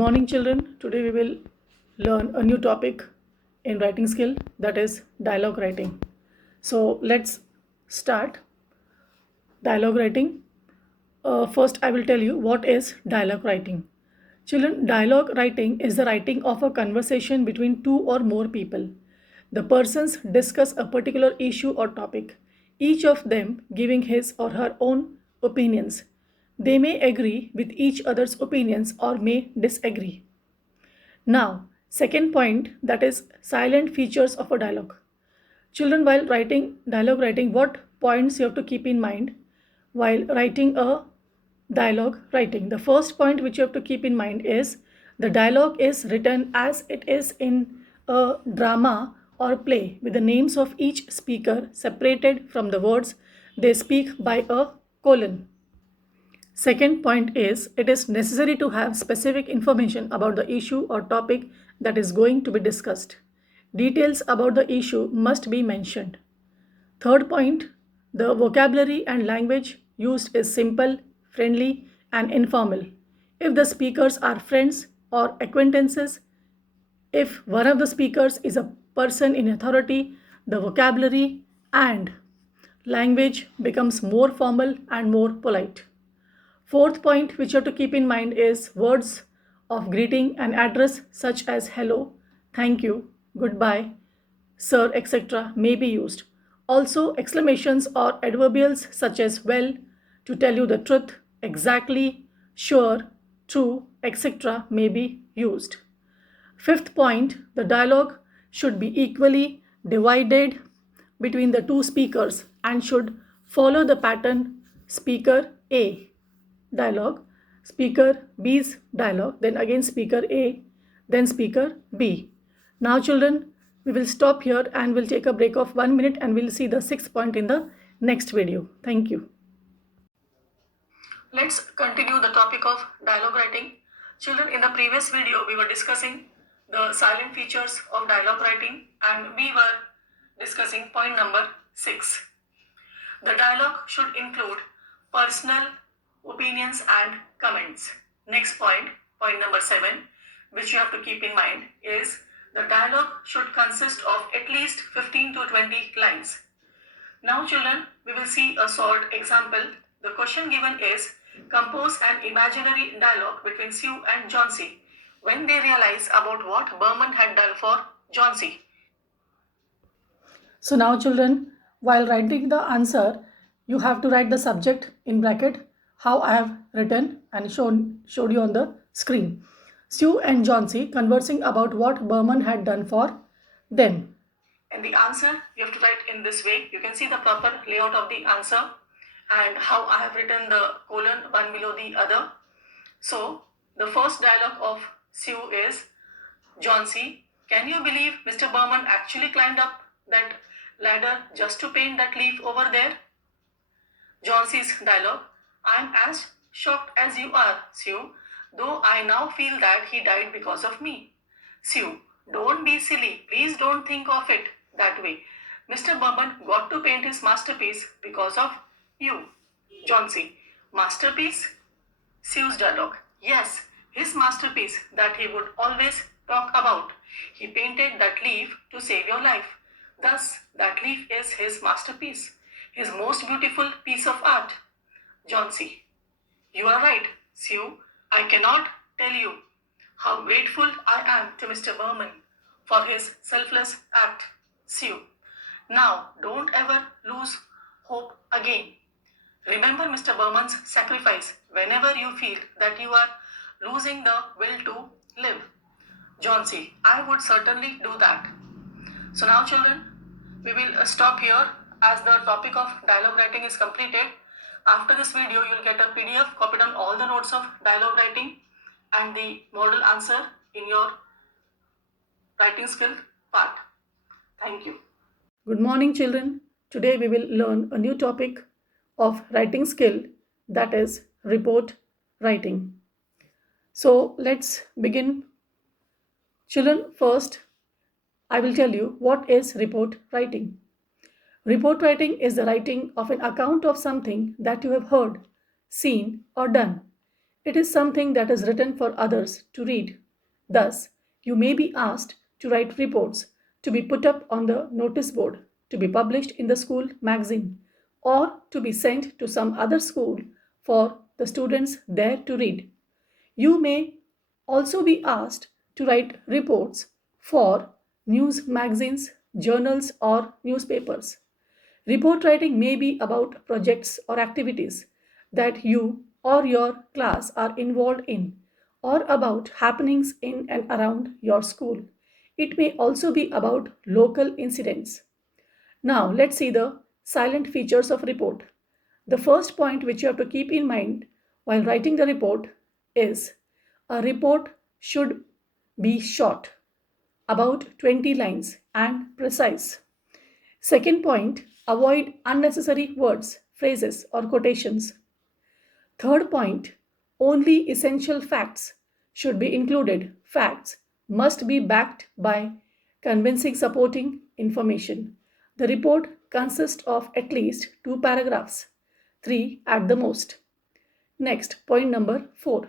morning, children. Today we will learn a new topic in writing skill, that is dialogue writing. So let's start dialogue writing. First, I will tell you what is dialogue writing. Children, dialogue writing is the writing of a conversation between two or more people. The persons discuss a particular issue or topic, each of them giving his or her own opinions. They may agree with each other's opinions or may disagree. Now, second point, that is silent features of a dialogue. Children, while writing dialogue writing, what points you have to keep in mind while writing a dialogue writing? The first point which you have to keep in mind is the dialogue is written as it is in a drama or play, with the names of each speaker separated from the words they speak by a colon. Second point is it is necessary to have specific information about the issue or topic that is going to be discussed. Details about the issue must be mentioned. Third point, the vocabulary and language used is simple, friendly, and informal. If the speakers are friends or acquaintances, if one of the speakers is a person in authority, the vocabulary and language becomes more formal and more polite. Fourth point which you have to keep in mind is words of greeting and address such as hello, thank you, goodbye, sir, etc. may be used. Also, exclamations or adverbials such as well, to tell you the truth, exactly, sure, true, etc. may be used. Fifth point, the dialogue should be equally divided between the two speakers and should follow the pattern speaker A dialogue, speaker B's dialogue, then again speaker A, then speaker B. Now children, we will stop here and we'll take a break of 1 minute and we'll see the sixth point in the next video. Thank you. Let's continue the topic of dialogue writing. Children, in the previous video, we were discussing the silent features of dialogue writing and we were discussing point number 6. The dialogue should include personal opinions and comments. Next point, point number 7, which you have to keep in mind is the dialogue should consist of at least 15 to 20 lines. Now children, we will see a short example. The question given is, compose an imaginary dialogue between Sue and Johnsy when they realize about what Berman had done for Johnsy. So now children, while writing the answer, you have to write the subject in bracket, how I have written and showed you on the screen. Sue and Johnsy conversing about what Berman had done for them. And the answer you have to write in this way. You can see the proper layout of the answer and how I have written the colon one below the other. So the first dialogue of Sue is, Johnsy, can you believe Mr. Berman actually climbed up that ladder just to paint that leaf over there? Johnsy's dialogue, I'm as shocked as you are, Sue, though I now feel that he died because of me. Sue, don't be silly. Please don't think of it that way. Mr. Berman got to paint his masterpiece because of you. Johnsy, masterpiece? Sue's dialogue, yes, his masterpiece that he would always talk about. He painted that leaf to save your life. Thus, that leaf is his masterpiece, his most beautiful piece of art. Johnsy, you are right, Sue. I cannot tell you how grateful I am to Mr. Berman for his selfless act. Sue, now don't ever lose hope again. Remember Mr. Berman's sacrifice whenever you feel that you are losing the will to live. Johnsy, I would certainly do that. So now children, we will stop here as the topic of dialogue writing is completed. After this video, you will get a PDF copied on all the notes of dialogue writing and the model answer in your writing skill part. Thank you. Good morning children. Today we will learn a new topic of writing skill, that is report writing. So let's begin. Children, first I will tell you what is report writing. Report writing is the writing of an account of something that you have heard, seen, or done. It is something that is written for others to read. Thus, you may be asked to write reports to be put up on the notice board, to be published in the school magazine, or to be sent to some other school for the students there to read. You may also be asked to write reports for news magazines, journals, or newspapers. Report writing may be about projects or activities that you or your class are involved in, or about happenings in and around your school. It may also be about local incidents. Now, let's see the silent features of report. The first point which you have to keep in mind while writing the report is a report should be short, about 20 lines, and precise. Second point, avoid unnecessary words, phrases, or quotations. Third point, only essential facts should be included. Facts must be backed by convincing supporting information. The report consists of at least 2 paragraphs, 3 at the most. Next, point number 4.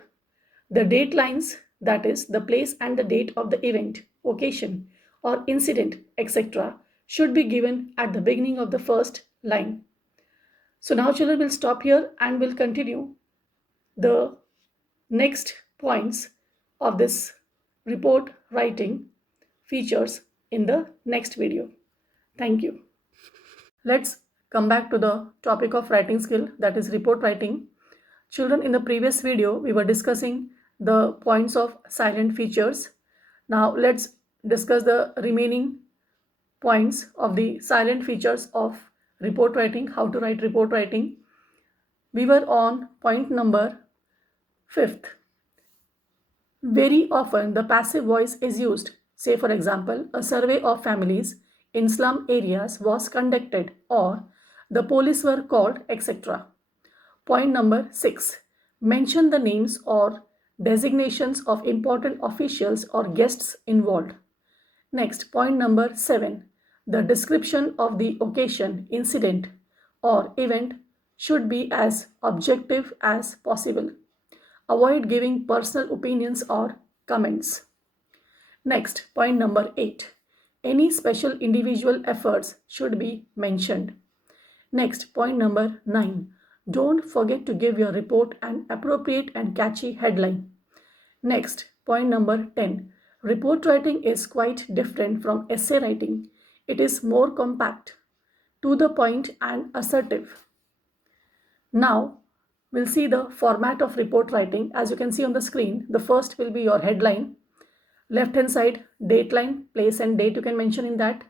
The date lines, that is, the place and the date of the event, occasion, or incident, etc., should be given at the beginning of the first line. So now, children, will stop here and will continue the next points of this report writing features in the next video. Thank you. Let's come back to the topic of writing skill, that is report writing. Children, in the previous video, we were discussing the points of silent features. Now, let's discuss the remaining points of the silent features of report writing, how to write report writing. We were on point number 5th. Very often, the passive voice is used. Say, for example, a survey of families in slum areas was conducted, or the police were called, etc. Point number 6. Mention the names or designations of important officials or guests involved. Next, point number 7. The description of the occasion, incident, or event should be as objective as possible. Avoid giving personal opinions or comments. Next, point number 8. Any special individual efforts should be mentioned. Next, point number 9. Don't forget to give your report an appropriate and catchy headline. Next, point number 10. Report writing is quite different from essay writing. It is more compact, to the point, and assertive. Now, we'll see the format of report writing. As you can see on the screen, the first will be your headline. Left hand side, date line, place and date you can mention in that.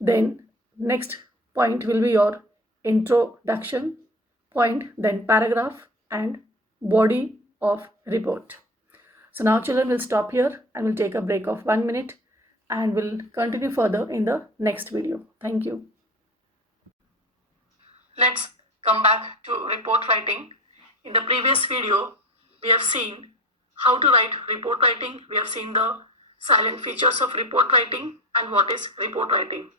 Then next point will be your introduction point, then paragraph and body of report. So now, children, will stop here and we'll take a break of 1 minute and we'll continue further in the next video. Thank you. Let's come back to report writing. In the previous video, we have seen how to write report writing. We have seen the silent features of report writing and what is report writing.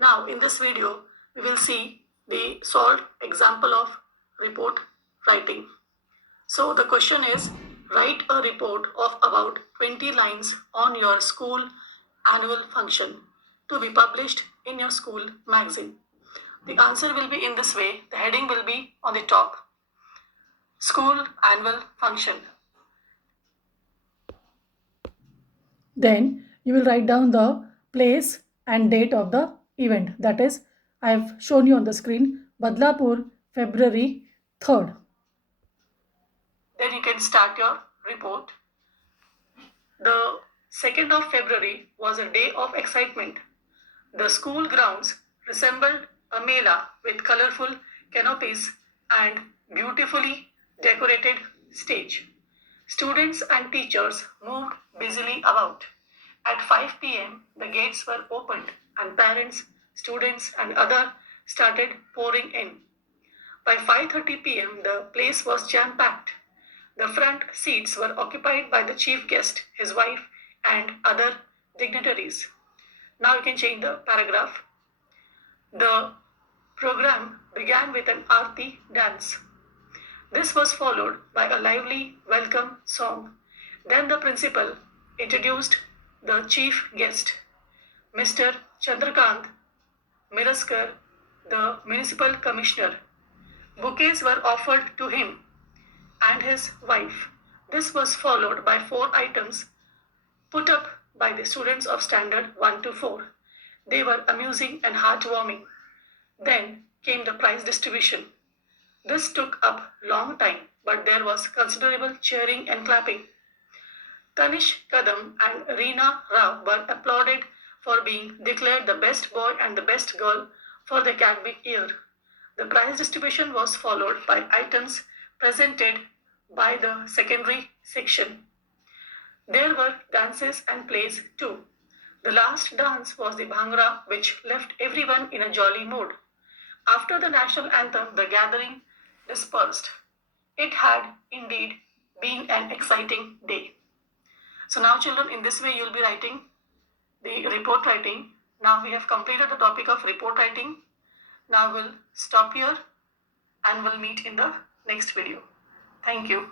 Now, in this video, we will see the solved example of report writing. So the question is, write a report of about 20 lines on your school annual function to be published in your school magazine. The answer will be in this way. The heading will be on the top. School annual function. Then you will write down the place and date of the event. That is, I have shown you on the screen, Badlapur, February 3rd. Then you can start your report. The 2nd of February was a day of excitement. The school grounds resembled a mela with colorful canopies and beautifully decorated stage. Students and teachers moved busily about. At 5 p.m., the gates were opened and parents, students, and others started pouring in. By 5:30 p.m., the place was jam-packed. The front seats were occupied by the chief guest, his wife, and other dignitaries. Now you can change the paragraph. The program began with an Aarti dance. This was followed by a lively welcome song. Then the principal introduced the chief guest, Mr. Chandrakant Miraskar, the municipal commissioner. Bouquets were offered to him and his wife. This was followed by 4 items put up by the students of standard 1 to 4. They were amusing and heartwarming. Then came the prize distribution. This took up long time, but there was considerable cheering and clapping. Tanish Kadam and Reena Rao were applauded for being declared the best boy and the best girl for the academic year. The prize distribution was followed by items presented by the secondary section. There were dances and plays too. The last dance was the Bhangra, which left everyone in a jolly mood. After the national anthem, the gathering dispersed. It had indeed been an exciting day. So now children, in this way you will be writing the report writing. Now we have completed the topic of report writing. Now we'll stop here and we'll meet in the next video. Thank you.